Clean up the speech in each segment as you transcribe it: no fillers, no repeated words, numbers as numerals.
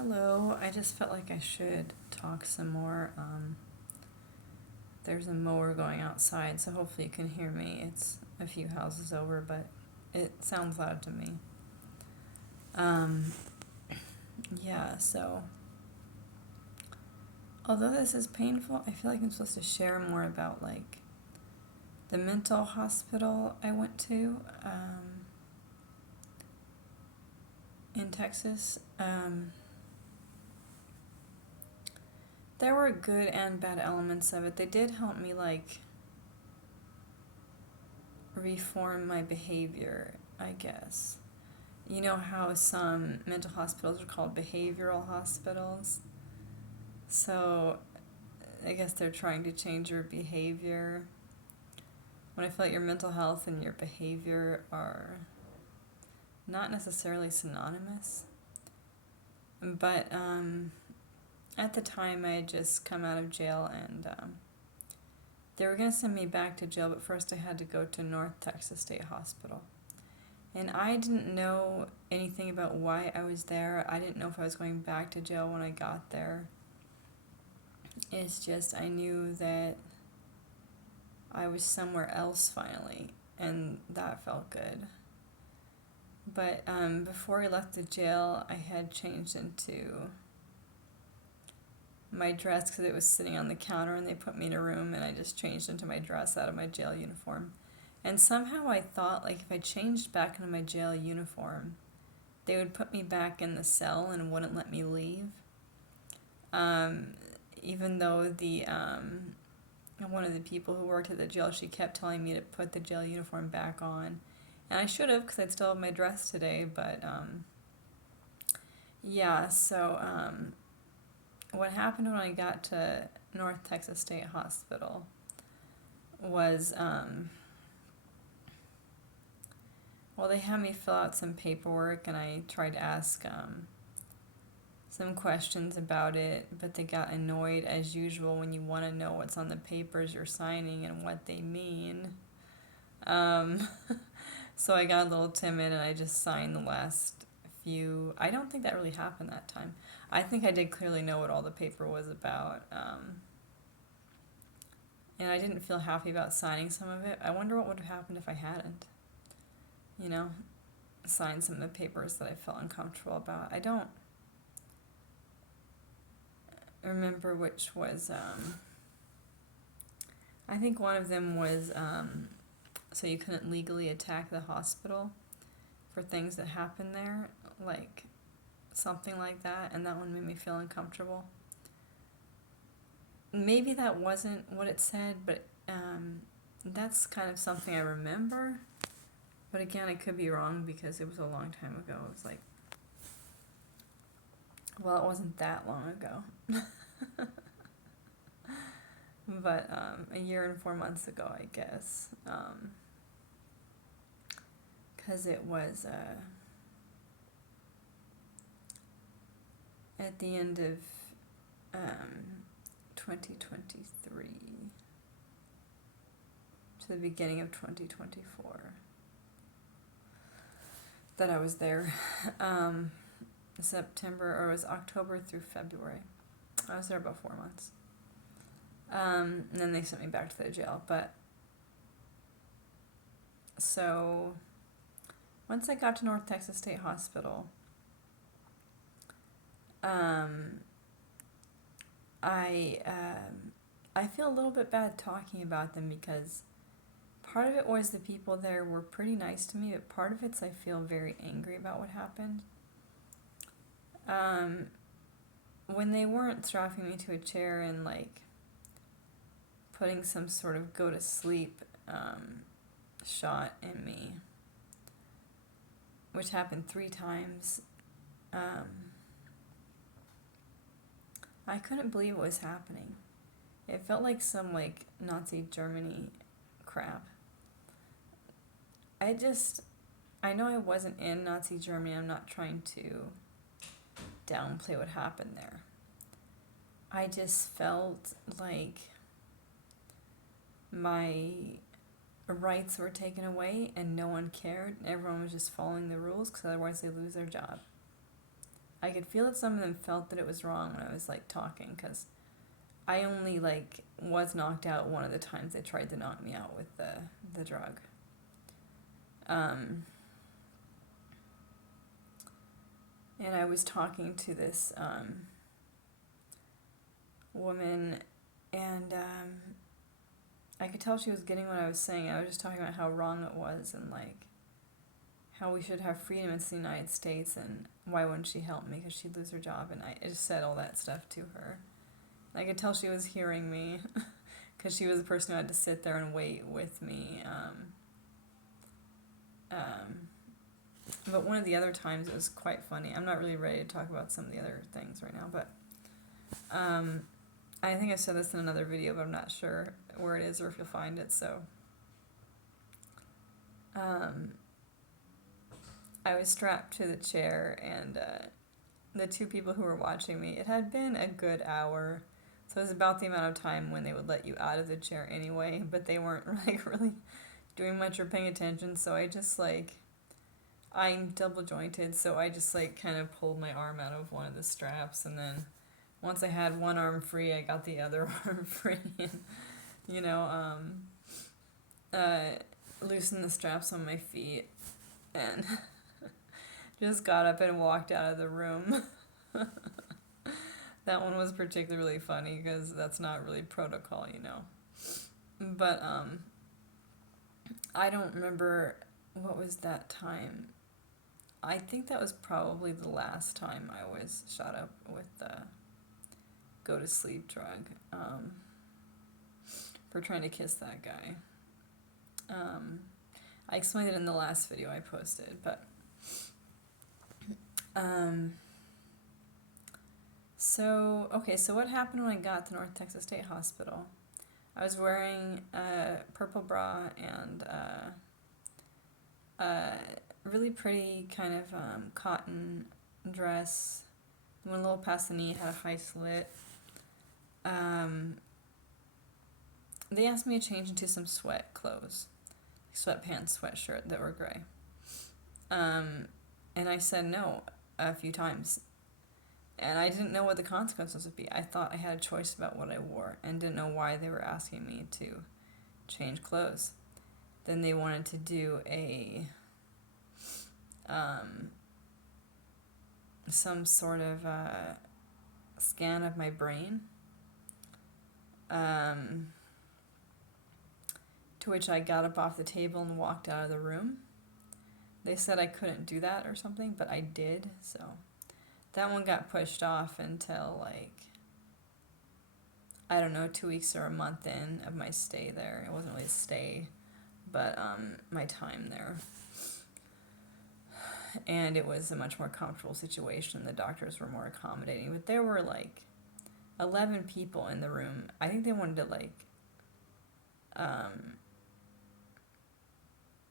Hello, I just felt like I should talk some more. There's a mower going outside, so hopefully you can hear me. It's a few houses over, but it sounds loud to me. Um, yeah, so although this is painful, I feel like I'm supposed to share more about like the mental hospital I went to in Texas. There were good and bad elements of it. They did help me like reform my behavior, I guess. You know how some mental hospitals are called behavioral hospitals? So I guess they're trying to change your behavior. When I feel like your mental health and your behavior are not necessarily synonymous. But at the time, I had just come out of jail and they were going to send me back to jail, but first I had to go to North Texas State Hospital. And I didn't know anything about why I was there. I didn't know if I was going back to jail when I got there. It's just I knew that I was somewhere else finally, and that felt good. But before I left the jail, I had changed into my dress because it was sitting on the counter, and they put me in a room, and I just changed into my dress out of my jail uniform. And somehow I thought, like, if I changed back into my jail uniform, they would put me back in the cell and wouldn't let me leave. Even though the one of the people who worked at the jail, she kept telling me to put the jail uniform back on. And I should have, because I'd still have my dress today, but yeah, so what happened when I got to North Texas State Hospital was, well, they had me fill out some paperwork, and I tried to ask some questions about it, but they got annoyed as usual when you want to know what's on the papers you're signing and what they mean. So I got a little timid and I just signed the last few. I don't think that really happened that time. I think I did clearly know what all the paper was about. And I didn't feel happy about signing some of it. I wonder what would have happened if I hadn't, you know, signed some of the papers that I felt uncomfortable about. I don't remember which was, I think one of them was, so you couldn't legally attack the hospital for things that happened there, like something like that, and that one made me feel uncomfortable. Maybe that wasn't what it said, but that's kind of something I remember. But again, I could be wrong because it was a long time ago. It was like, well, it wasn't that long ago. But a year and 4 months ago, I guess. Because it was at the end of 2023 to the beginning of 2024 that I was there. September, or it was October through February. I was there about 4 months. And then they sent me back to the jail. But so once I got to North Texas State Hospital, I feel a little bit bad talking about them because part of it was the people there were pretty nice to me, but part of it's I feel very angry about what happened. When they weren't strapping me to a chair and like putting some sort of go to sleep shot in me, which happened 3 times, I couldn't believe what was happening. It felt like some like Nazi Germany crap. I know I wasn't in Nazi Germany. I'm not trying to downplay what happened there. I just felt like my rights were taken away and no one cared. Everyone was just following the rules because otherwise they lose their job. I could feel that some of them felt that it was wrong when I was like talking, because I only like was knocked out one of the times they tried to knock me out with the drug. And I was talking to this woman, and I could tell she was getting what I was saying. I was just talking about how wrong it was, and like how we should have freedom in the United States, and why wouldn't she help me because she'd lose her job. And I just said all that stuff to her. I could tell she was hearing me because she was the person who had to sit there and wait with me. But one of the other times, it was quite funny. I'm not really ready to talk about some of the other things right now, but I think I said this in another video, but I'm not sure where it is or if you'll find it. So I was strapped to the chair, and the two people who were watching me, it had been a good hour, so it was about the amount of time when they would let you out of the chair anyway, but they weren't like really doing much or paying attention. So I just like, I'm double jointed, so I just like kind of pulled my arm out of one of the straps, and then once I had one arm free, I got the other arm free, and you know, loosened the straps on my feet, and just got up and walked out of the room. That one was particularly funny because that's not really protocol, you know. But I don't remember what was that time. I think that was probably the last time I was shot up with the go to sleep drug, for trying to kiss that guy. I explained it in the last video I posted, but so what happened when I got to North Texas State Hospital? I was wearing a purple bra and a really pretty kind of cotton dress. Went a little past the knee, had a high slit. They asked me to change into some sweat clothes, sweatpants, sweatshirt that were gray. And I said no a few times. And I didn't know what the consequences would be. I thought I had a choice about what I wore and didn't know why they were asking me to change clothes. Then they wanted to do a some sort of scan of my brain, to which I got up off the table and walked out of the room. They said I couldn't do that or something, but I did, so that one got pushed off until, like, I don't know, 2 weeks or a month in of my stay there. It wasn't really a stay, but my time there. And it was a much more comfortable situation. The doctors were more accommodating, but there were like 11 people in the room. I think they wanted to like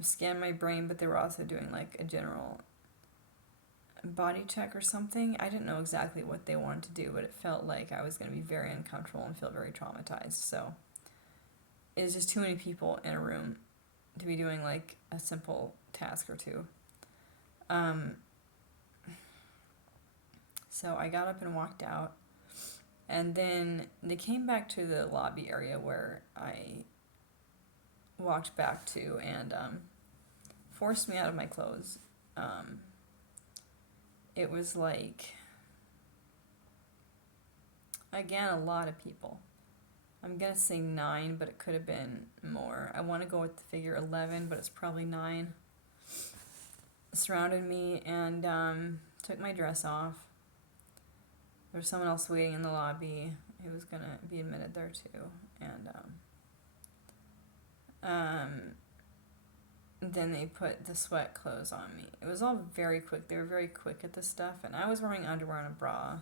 scan my brain, but they were also doing like a general body check or something. I didn't know exactly what they wanted to do, but it felt like I was going to be very uncomfortable and feel very traumatized. So it was just too many people in a room to be doing like a simple task or two. So I got up and walked out, and then they came back to the lobby area where I walked back to, and forced me out of my clothes. It was like, again, a lot of people. I'm going to say 9, but it could have been more. I want to go with the figure 11, but it's probably 9. Surrounded me and took my dress off. There was someone else waiting in the lobby who was going to be admitted there too. And then they put the sweat clothes on me. It was all very quick. They were very quick at this stuff, and I was wearing underwear and a bra.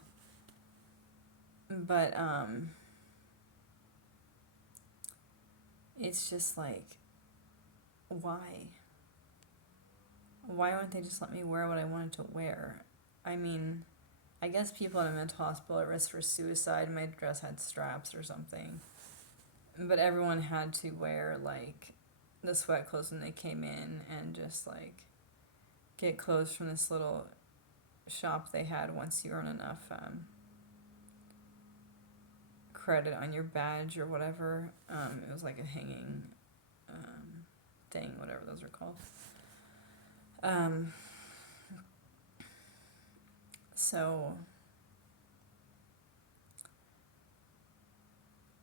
But it's just like, why? Why wouldn't they just let me wear what I wanted to wear? I mean, I guess people in a mental hospital at risk for suicide, my dress had straps or something. But everyone had to wear, like, the sweat clothes when they came in, and just, like, get clothes from this little shop they had once you earn enough credit on your badge or whatever. It was like a hanging thing, whatever those are called. So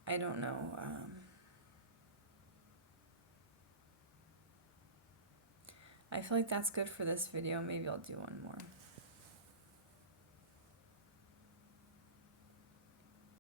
I don't know. I feel like that's good for this video. Maybe I'll do one more.